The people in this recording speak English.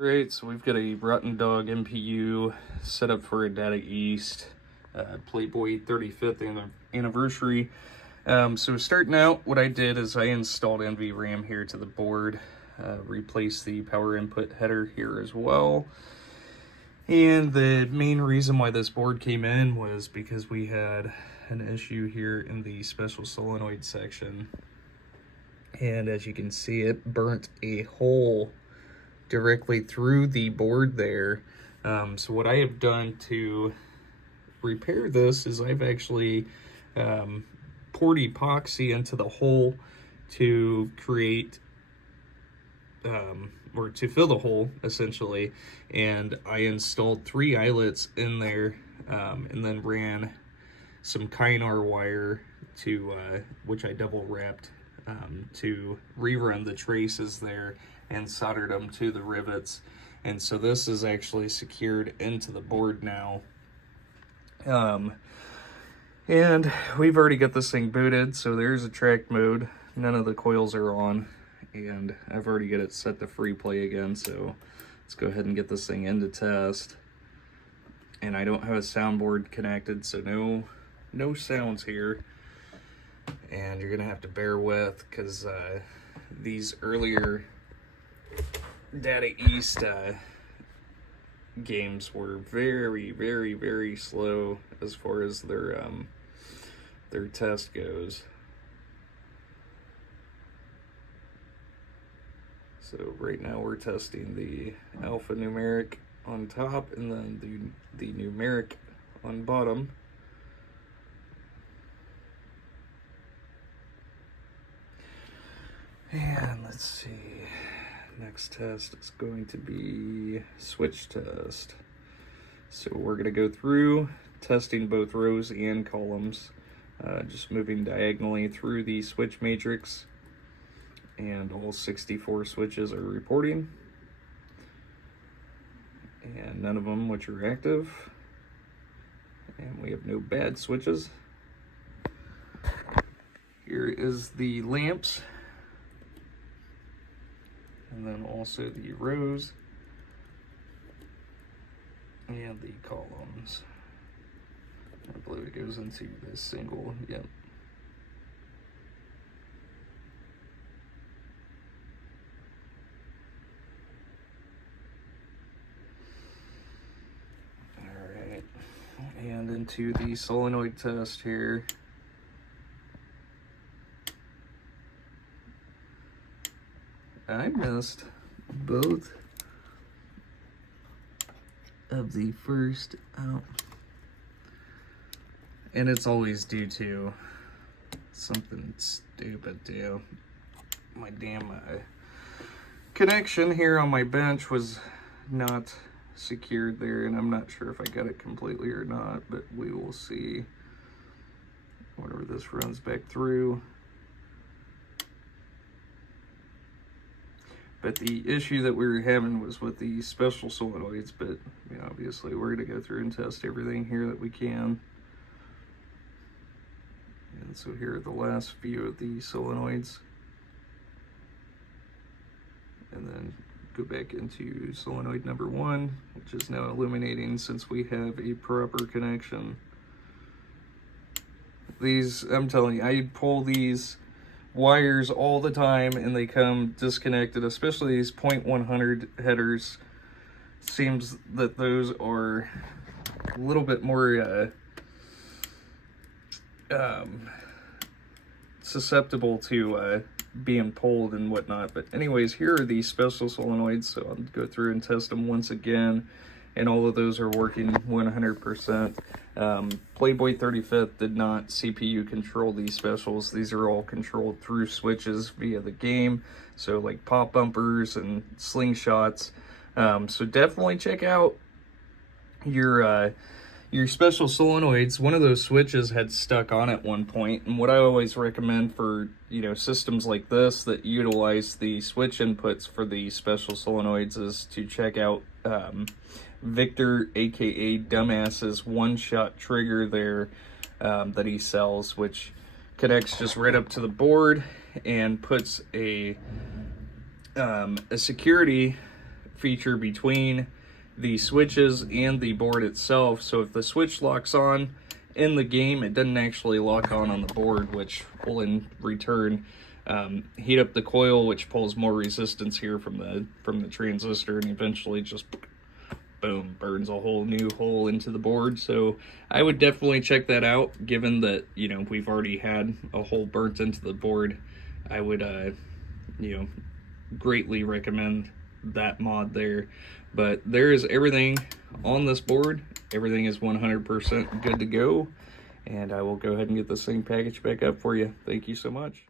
Great, so we've got a Rottendog MPU set up for a Data East Playboy 35th anniversary. So starting out, what I did is I installed NVRAM here to the board, replaced the power input header here as well. And the main reason why this board came in was because we had an issue here in the special solenoid section. And as you can see, it burnt a hole directly through the board there. So what I have done to repair this is I've actually poured epoxy into the hole to create or to fill the hole essentially, and I installed 3 eyelets in there, and then ran some Kynar wire to which I double wrapped to rerun the traces there and soldered them to the rivets. And so this is actually secured into the board now. And we've already got this thing booted, so there's a track mode. None of the coils are on, and I've already got it set to free play again, so let's go ahead and get this thing into test. And I don't have a soundboard connected, so no sounds here. And you're gonna have to bear with, because these earlier Data East games were very slow as far as their test goes. So right now we're testing the alphanumeric on top and then the numeric on bottom. And let's see, next test is going to be switch test. So we're going to go through testing both rows and columns, just moving diagonally through the switch matrix, and all 64 switches are reporting, and none of them which are active, and we have no bad switches. Here is the lamps, and then also the rows and the columns. I believe it goes into this single, yep. Alright, and into the solenoid test here. I missed both of the first out, and it's always due to something stupid too. My damn connection here on my bench was not secured there, and I'm not sure if I got it completely or not, but we will see whenever this runs back through. But the issue that we were having was with the special solenoids, but you know, obviously we're going to go through and test everything here that we can. And so here are the last few of the solenoids. And then go back into solenoid number 1, which is now illuminating since we have a proper connection. These, I'm telling you, I pull these wires all the time and they come disconnected, especially these 0.100 headers. Seems that those are a little bit more susceptible to being pulled and whatnot. But anyways, here are the special solenoids, so I'll go through and test them once again, and all of those are working 100%. Playboy 35th did not CPU control these specials. These are all controlled through switches via the game, so like pop bumpers and slingshots. So definitely check out your special solenoids. One of those switches had stuck on at one point, and what I always recommend for, you know, systems like this that utilize the switch inputs for the special solenoids is to check out Victor, aka Dumbass's one-shot trigger there that he sells, which connects just right up to the board and puts a security feature between the switches and the board itself. So if the switch locks on in the game, it doesn't actually lock on the board, which will in return heat up the coil, which pulls more resistance here from the transistor, and eventually just boom, burns a whole new hole into the board. So I would definitely check that out, given that, you know, we've already had a hole burnt into the board. I would you know, greatly recommend that mod there. But there is everything on this board. Everything is 100% good to go, and I will go ahead and get this thing packaged back up for you. Thank you so much.